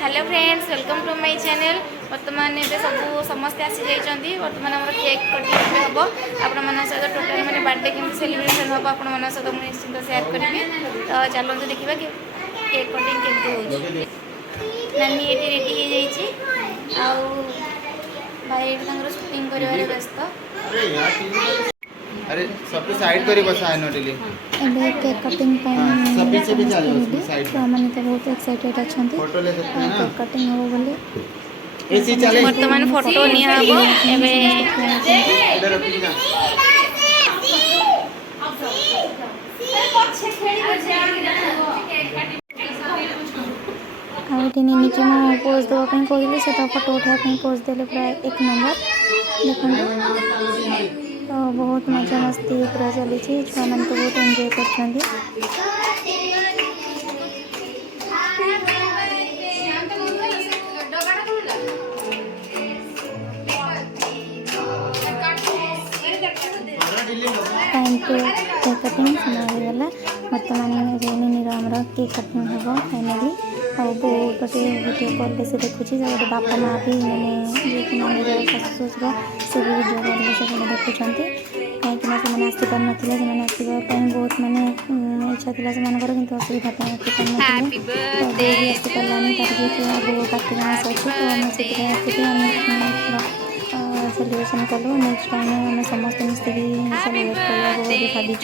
Hello friends welcome to my channel. बर्तमान सब समस्ते आसी जाइए। बर्तमान आम केक कटिंग हम आपण मान सहित टोटाल मैंने बर्थडे केमती सेलिब्रेशन हम आपण मान सहित मुझे निश्चिंत सेयार करी। तो चलते देखा कि केक कटिंग केमती हो। नानी ये रेडी हो भाई शूटिंग कर व्यस्त। अरे सब साइड करी बसा है नोटिली एबे केक कटिंग टाइम सब पीछे भी चले उसकी साइड तो माने तो बहुत एक्साइटेड अछंती फोटो ले सकते हैं ना केक कटिंग हो बोली एसी चले वर्तमान फोटो निया हबो एबे इधर रखी ना आउटी ने कि मैं पोज दवा ପାଇଁ କହିଲି से तो फोटो उठा ପାଇଁ पोज देले पूरा एक नंबर देखो। तो बहुत मजा मस्ती पूरा चली छुआ मैंने तो बहुत एंजॉय कर। टाइम टू केक कटिंग समय होगा बर्तमान रेनी आमर केक कटिंग हम फाइनाली और बहुत गोटे वीडियो कॉल से देखुची गोटे बापा माँ भी मैंने शाशु ससुर से भी वीडियो कॉल से देखुं कहीं आसीपार ना आसवाई बहुत मानने इच्छा थी से असुविधा आसीपारानी तार कार्तिक मास अच्छे तो सेलिब्रेशन कलु। नेक्स्ट टाइम आम समस्त मिसिक सेलिब्रेट करवा भाई।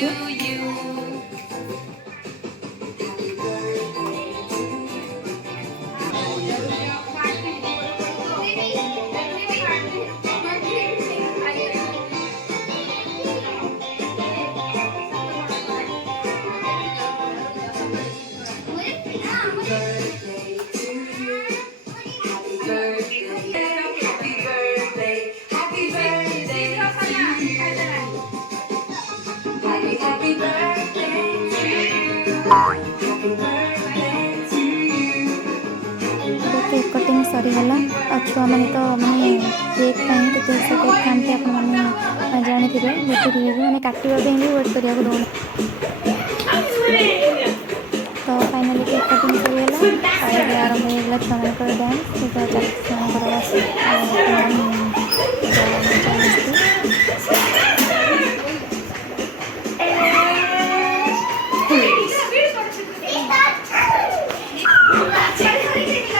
केक कटिंग सरीगला छुआ मैंने तो मैंने केक केक खाते आपने जानी थे देखिए मैंने काटवा भी वेट करा दौन। तो फाइनाली केक कटिंग सरीगला आरंभ होगा छुआ मान डांस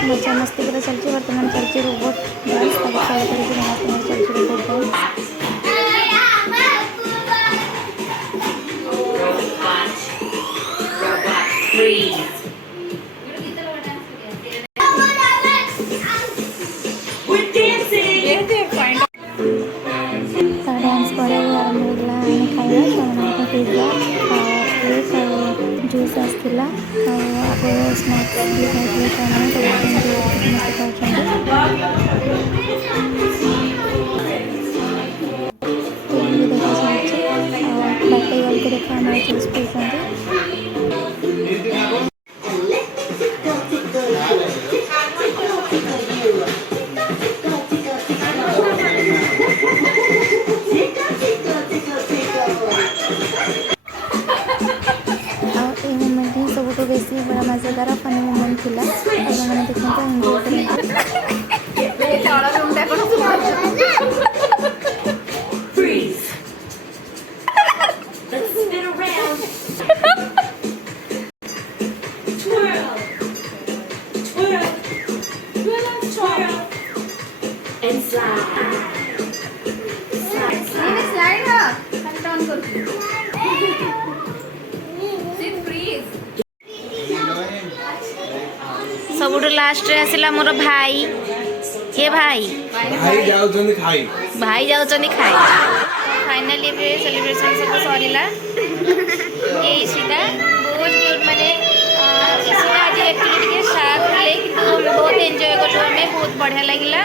मजा मस्ती पूरा चलती। बर्तमान चलती रोबोट डांस चलती रोबोट डांस। डांस पर आरंभ होगा खाଇବା पिज्जा केक जूस आसला आगे स्नैक्स भी खाई बाटे गल को देखा हमारे जूस पीते सब तो बेसी बड़ा मजेदार फनी मोमेंट थी मैंने सबुठ लास्ट रे आसिला मोर भाई ये भाई जाउछन खाई फाइनली सेलिब्रेशन सब सरीला ये सीधा बहुत क्यूट माने सीधा आज एक्चुअली टिके शार्प ले कि बहुत एंजॉय करलो हमें बहुत बढ़िया लगिला।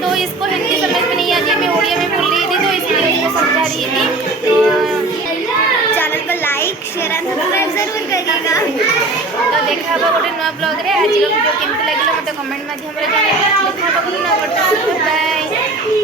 तो इसको हिंदी समझ में नहीं आती मैं ओडिया में बोल रही थी तो इसलिए उसको समझा रही थी। तो चैनल को लाइक शेयर एंड सब्सक्राइब जरूर करिएगा। तो देखा गोटे नुआ ब्लॉग रे आज वीडियो केमती लगे मत कमेंट माध्यम रे जणाइबे। देखा गोटे नुआ बाय।